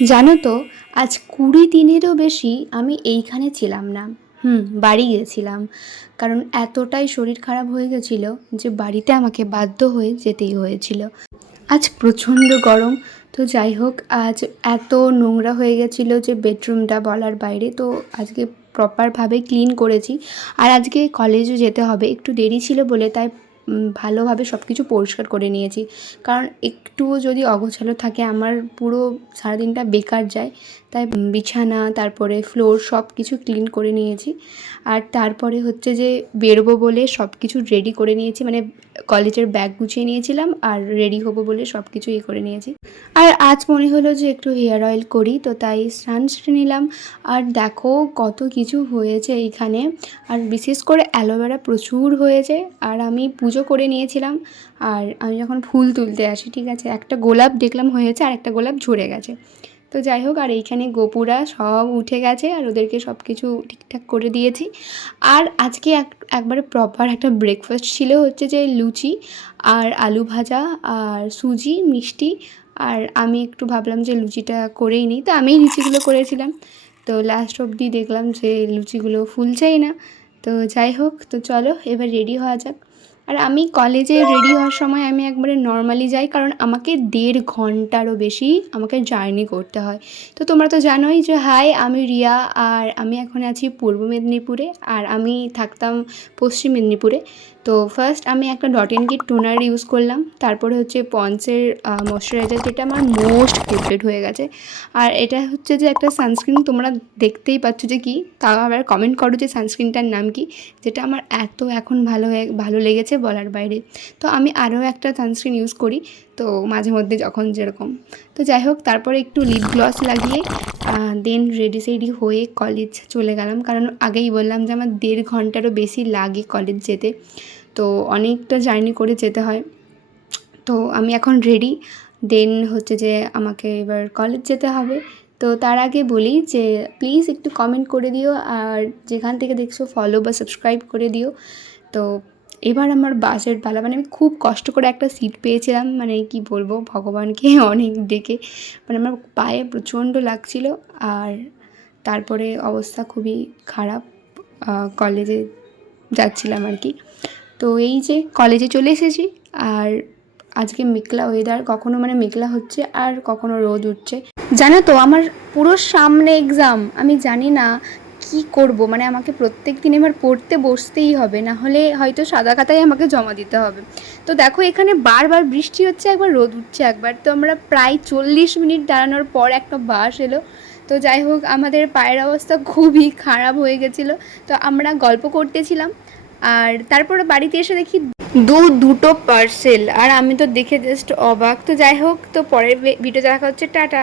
জানো তো, আজ 20 দিনেরও বেশি আমি এইখানে ছিলাম না। বাড়ি গেছিলাম। কারণ এতটাই শরীর খারাপ হয়ে গেছিলো যে বাড়িতে আমাকে বাধ্য হয়ে যেতেই হয়েছিল। আজ প্রচণ্ড গরম। তো যাই হোক, আজ এত নোংরা হয়ে গেছিলো যে বেডরুমটা বলার বাইরে। তো আজকে প্রপারভাবে ক্লিন করেছি। আর আজকে কলেজে যেতে হবে, একটু দেরি ছিল বলে তাই ভালোভাবে সব কিছু পরিষ্কার করে নিয়েছি। কারণ একটুও যদি অগোছালো থাকে আমার পুরো সারাদিনটা বেকার যায়। তাই বিছানা, তারপরে ফ্লোর সব কিছু ক্লিন করে নিয়েছি। আর তারপরে হচ্ছে যে বেরোবো বলে সব কিছু রেডি করে নিয়েছি, মানে কলেজের ব্যাগ গুছিয়ে নিয়েছিলাম আর রেডি হব বলে সব কিছু করে নিয়েছি। আর আজ মনে হলো যে একটু হেয়ার অয়েল করি, তো তাই স্নান সেরে নিলাম। আর দেখো কত কিছু হয়েছে এইখানে। আর বিশেষ করে অ্যালোভেরা প্রচুর হয়েছে। আর আমি পুজো করে নিয়েছিলাম। আর আমি যখন ফুল তুলতে আসি, ঠিক আছে, একটা গোলাপ দেখলাম হয়েছে আর একটা গোলাপ ঝরে গেছে। তো যাই হোক, আর এইখানে গোপুরা সব উঠে গেছে আর ওদেরকে সব কিছু ঠিকঠাক করে দিয়েছি। আর আজকে একবারে প্রপার একটা ব্রেকফাস্ট ছিল, হচ্ছে যে লুচি আর আলু ভাজা আর সুজি মিষ্টি। আর আমি একটু ভাবলাম যে লুচিটা করেই নিই, তো আমিই লুচিগুলো করেছিলাম। তো লাস্ট অবধি দেখলাম যে লুচিগুলো ফুলছেই না। তো যাই হোক, তো চলো এবার রেডি হওয়া যাক। আর আমি কলেজে রেডি হওয়ার সময় আমি একবারে নর্মালি যাই, কারণ আমাকে 1.5 ঘন্টারও বেশি আমাকে জার্নি করতে হয়। তো তোমরা তো জানোই যে হাই, আমি রিয়া। আর আমি এখন আছি পূর্ব মেদিনীপুরে, আর আমি থাকতাম পশ্চিম মেদিনীপুরে। তো ফার্স্ট আমি একটা dot and key toner use করলাম। তারপরে হচ্ছে পন্সের ময়শ্চারাইজার, যেটা আমার মোস্ট ফেভারিট হয়ে গেছে। আর এটা হচ্ছে যে একটা সানস্ক্রিন, তোমরা দেখতেই পাচ্ছ যে কী, তাও আবার কমেন্ট করো যে সানস্ক্রিনটার নাম কি, যেটা আমার এত এখন ভালো লেগেছে বলার বাইরে। তো আমি আরও একটা সানস্ক্রিন ইউজ করি, তো মাঝে মধ্যে যখন যেরকম। তো যাই হোক, তারপরে একটু লিপ গ্লস লাগিয়ে দেন রেডি হয়ে কলেজ চলে গেলাম। কারণ আগেই বললাম যে আমার 1.5 ঘন্টারও বেশি লাগে কলেজ যেতে। তো অনেকটা জার্নি করে যেতে হয়। তো আমি এখন রেডি। দেন হচ্ছে যে আমাকে এবার কলেজ যেতে হবে। তো তার আগে বলি যে প্লিজ একটু কমেন্ট করে দিও, আর যেখান থেকে দেখছো ফলো বা সাবস্ক্রাইব করে দিও। তো এবার আমার বাসের পালা, মানে আমি খুব কষ্ট করে একটা সিট পেয়েছিলাম, মানে কি বলবো, ভগবানকে অনেক ডেকে। মানে আমার পায়ে প্রচণ্ড লাগছিল। আর তারপরে অবস্থা খুবই খারাপ, কলেজে যাচ্ছিলাম আর কি। তো এই যে কলেজে চলে এসেছি। আর আজকে মেঘলা ওয়েদার, কখনো মানে মেঘলা হচ্ছে আর কখনো রোদ উঠছে। জানো তো, আমার পুরো সামনে এক্সাম। আমি জানি না কি করব, মানে আমাকে প্রত্যেক দিন এবার পড়তে বসতেই হবে, না হলে হয়তো সাদা খাতায় আমাকে জমা দিতে হবে। তো দেখো এখানে বারবার বৃষ্টি হচ্ছে, একবার রোদ উঠছে একবার। তো আমরা প্রায় 40 মিনিট দাঁড়ানোর পর একটা বাস এলো। তো যাই হোক, আমাদের পায়ের অবস্থা খুবই খারাপ হয়ে গেছিলো। তো আমরা গল্প করতেছিলাম। আর তারপরে বাড়িতে এসে দেখি দুটো পার্সেল, আর আমি তো দেখে জাস্ট অবাক। তো যাই হোক, তো পরের ভিডিও দেখা হচ্ছে, টাটা।